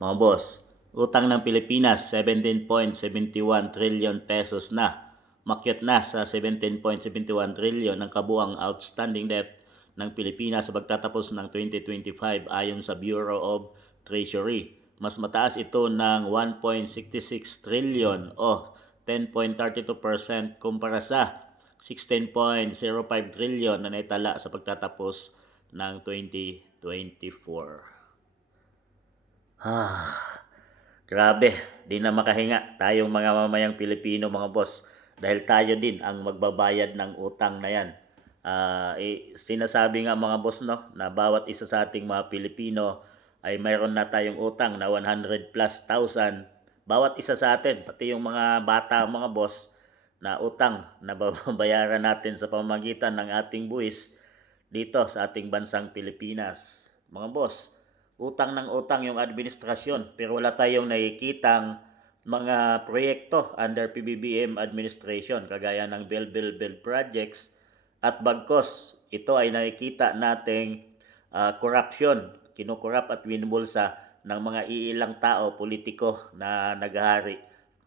Mga boss, utang ng Pilipinas 17.71 trillion pesos na. Makyat na sa 17.71 trillion ang kabuang outstanding debt ng Pilipinas sa pagtatapos ng 2025 ayon sa Bureau of Treasury. Mas mataas ito ng 1.66 trillion o 10.32% kumpara sa 16.05 trillion na naitala sa pagtatapos ng 2024. Grabe, di na makahinga tayong mga mamayang Pilipino mga boss dahil tayo din ang magbabayad ng utang na yan. Sinasabi nga mga boss no na bawat isa sa ating mga Pilipino ay mayroon na tayong utang na 100 plus thousand. Bawat isa sa atin, pati yung mga bata mga boss na utang na babayaran natin sa pamamagitan ng ating buwis dito sa ating bansang Pilipinas. Mga boss, utang ng utang yung administrasyon pero wala tayong nakikitang mga proyekto under PBBM administration kagaya ng Build projects at bagkos ito ay nakikita nating corruption, kinukurap at winbulsa ng mga iilang tao, politiko na naghahari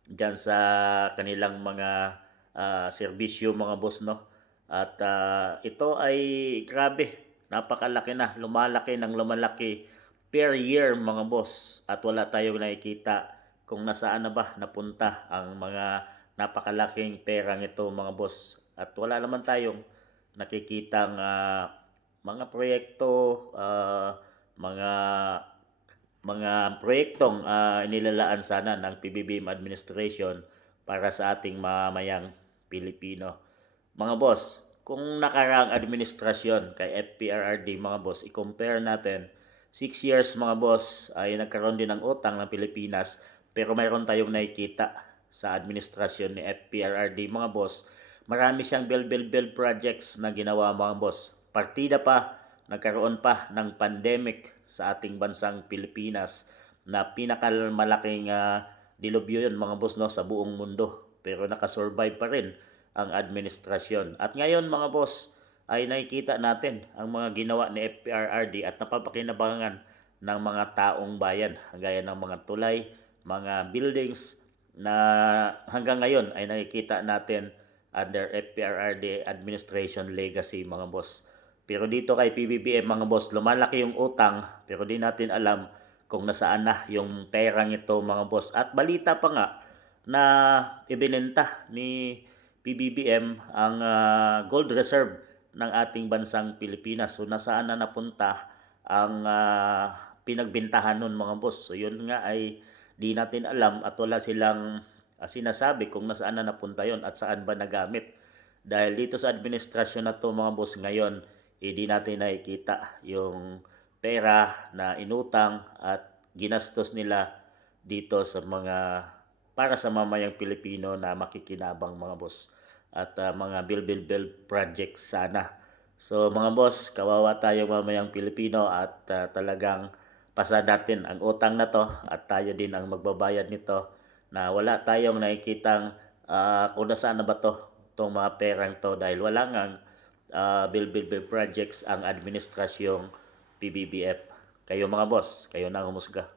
dyan sa kanilang mga serbisyo mga boss no. At ito ay grabe, napakalaki na, lumalaki ng lumalaki per year mga boss at wala tayong nakikita kung nasaan na ba napunta ang mga napakalaking perang ito mga boss at wala naman tayong nakikitang mga proyekto, mga proyektong inilalaan sana ng PBBM administration para sa ating mamayang Pilipino. Mga boss, kung nakaraang administrasyon kay FPRRD mga boss, i-compare natin 6 years mga boss ay nagkaroon din ng utang ng Pilipinas pero mayroon tayong nakikita sa administrasyon ni FPRRD mga boss. Marami siyang build projects na ginawa mga boss. Partida pa, nagkaroon pa ng pandemic sa ating bansang Pilipinas na pinakamalaking dilubyo yun mga boss no, sa buong mundo. Pero nakasurvive pa rin ang administrasyon. At ngayon mga boss, ay nakikita natin ang mga ginawa ni FPRRD at napapakinabangan ng mga taong bayan gaya ng mga tulay, mga buildings na hanggang ngayon ay nakikita natin under FPRRD administration legacy mga boss. Pero dito kay PBBM mga boss, lumalaki yung utang pero di natin alam kung nasaan na yung perang ito mga boss. At balita pa nga na ibinenta ni PBBM ang gold reserve ng ating bansang Pilipinas. So nasaan na napunta ang pinagbintahan nun mga boss. So yun nga ay di natin alam at wala silang sinasabi kung nasaan na napunta yon at saan ba nagamit. Dahil dito sa administrasyon na to mga boss ngayon, di natin nakikita yung pera na inutang at ginastos nila dito sa mga para sa mamayang Pilipino na makikinabang mga boss at mga build projects sana. So mga boss, kawawa tayo mamayang Pilipino at talagang pasadatin ang utang na to at tayo din ang magbabayad nito na wala tayong nakikitang kung nasaan na ba to itong mga perang to dahil wala ngang build projects ang administrasyong PBBF. Kayo mga boss, kayo na ang humusga.